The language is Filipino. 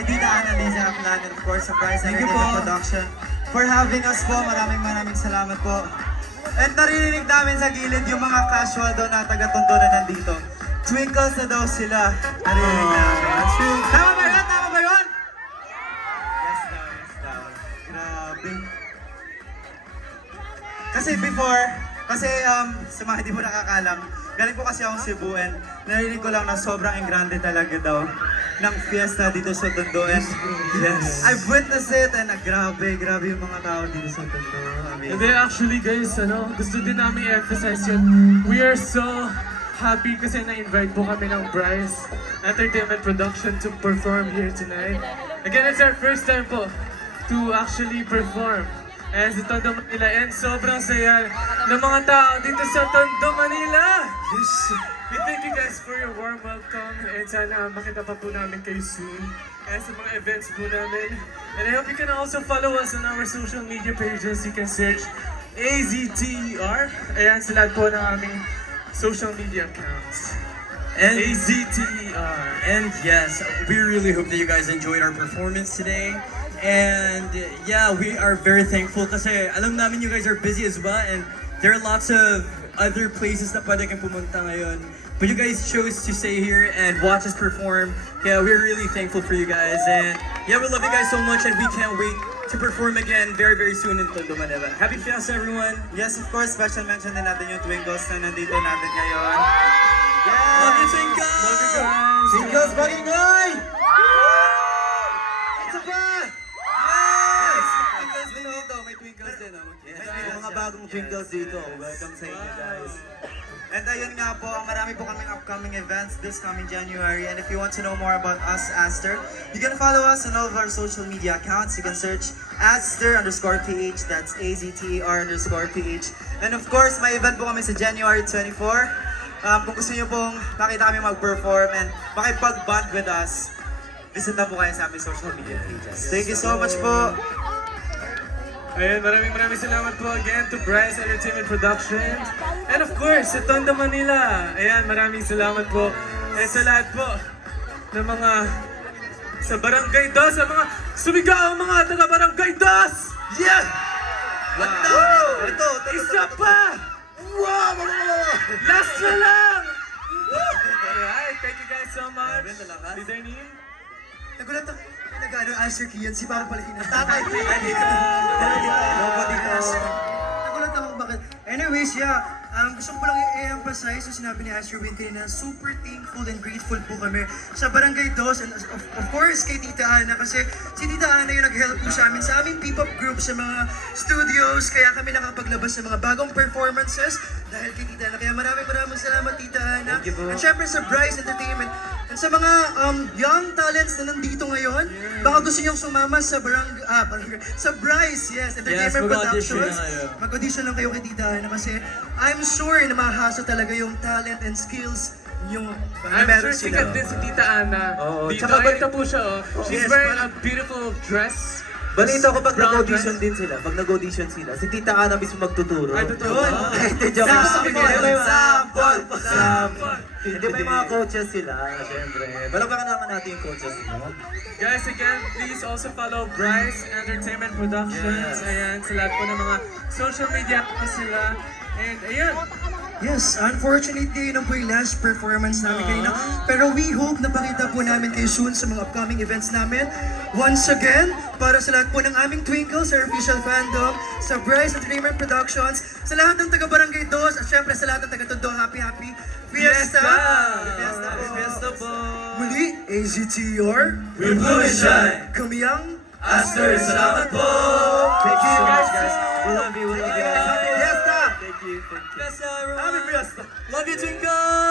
kay Tita Annalisa Aklan, and of course sa Bryce Entertainment Production for having us po. Maraming salamat po. And naririnig namin sa gilid yung mga casual doon na taga-Tondo na nandito. Twinkles na daw sila. Naririnig namin. Tama ba yun? Tama ba yun? Yes daw. Grabe. Kasi before, sa mga hindi mo nakakalam, galing po kasi akong Cebu and narinig ko lang na sobrang engrande talaga daw ng fiesta dito sa Tondo. And yes, I've witnessed it and grabe yung mga tao dito sa Tondo. And then actually guys, gusto din namin i-emphasize yun. We are so happy kasi na-invite po kami ng Bryce Entertainment Production to perform here tonight. Again, it's our first time po to actually perform. And sa Tondo, Manila, and sobrang saya ng mga tao dito sa Tondo, Manila! We thank you guys for your warm welcome and sana makita pa po namin kayo soon and sa mga events po namin. And I hope you can also follow us on our social media pages. You can search AZTER. Ayan sa lahat po ng aming social media accounts. And AZTER. And yes, we really hope that you guys enjoyed our performance today. And yeah, we are very thankful kasi alam namin you guys are busy as well and there are lots of other places na pwede kang pumunta ngayon. But you guys chose to stay here and watch us perform. Yeah, we're really thankful for you guys. And yeah, we love you guys so much and we can't wait to perform again very soon in Tondo, Manila. Happy Fiesta, everyone! Yes, of course, special mention din natin yung Twinkles na nandito natin ngayon. Yes! Love you, Twinkles! Love you guys! Twinkles, Baginoy! Isa pa! Yes! Twinkles din dito, may Twinkles din. May mga bagong Twinkles dito. Welcome sa inyo, guys. And ayun nga po, marami po kaming upcoming events this coming January. And if you want to know more about us, Aster, you can follow us on all of our social media accounts. You can search Aster_PH, that's AZTER_PH. And of course, may event po kami sa January 24. Kung gusto nyo pong makita kami mag-perform and makipag-bond with us, visit na po kayo sa aming social media pages. Thank you so much po! Ayan, maraming salamat po again to Bryce Entertainment Productions. And of course, sa Tondo, Manila. Ayan, maraming salamat po. And sa lahat po ng mga sa Barangay Dos, sa mga sumigaw mga taga Barangay Dos! Yeah! Wow! Ito! Isa pa! Wow! Last na lang! Alright, thank you guys so much. Leader Neil? Nagulat ako. Nag-ano, Aster Kian, si parang pala Tatay, Nobody knows. Nagulat ako bakit. Anyways, yeah. Gusto ko lang i-emphasize yung sinabi ni Aster Win kanina, super thankful and grateful po kami sa Barangay Dos and of course kay Tita Ana kasi si Tita Ana yung nag-help po sa amin sa aming P-pop group sa mga studios kaya kami nakapaglabas sa mga bagong performances dahil kay Tita Ana. Kaya maraming salamat Tita Ana. At syempre sa Bryce Entertainment at sa mga young talents na nandito ngayon, baka gusto niyong sumama sa sa Bryce, yes, Entertainment Productions. Mag-audition lang kayo kay Tita Ana kasi I'm sure na mahahaso talaga yung talent and skills yung I'm sure sikat din si Tita Ana. Dito, ito po siya She's wearing a beautiful dress. Balita ko pag nag-audition din sila, si Tita Ana mismo magtuturo. Ay, totoo. Sample! Hindi may mga coaches sila, syempre. Balagakan naman natin yung coaches mo. Guys, again, please also follow Bryce Entertainment Productions. Ayan, sa lahat po ng mga social media accounts nila. And ayan. Yes, unfortunately, yun po yung last performance namin kanina. Pero we hope na pakita po namin kayo soon sa mga upcoming events namin. Once again, para sa lahat po ng aming Twinkles, our official fandom, sa Bryce Entertainment Productions, sa lahat ng taga-Barangay Dos, at syempre sa lahat ng taga-Tondo, happy Fiesta! Fiesta po! Muli, AZTER, We blow and shine! kami ang Aster, salamat po! Thank you so much, guys. We love you guys. Fiesta! Thank you. Fiesta, everyone! Happy Fiesta! Love you, Twinkle!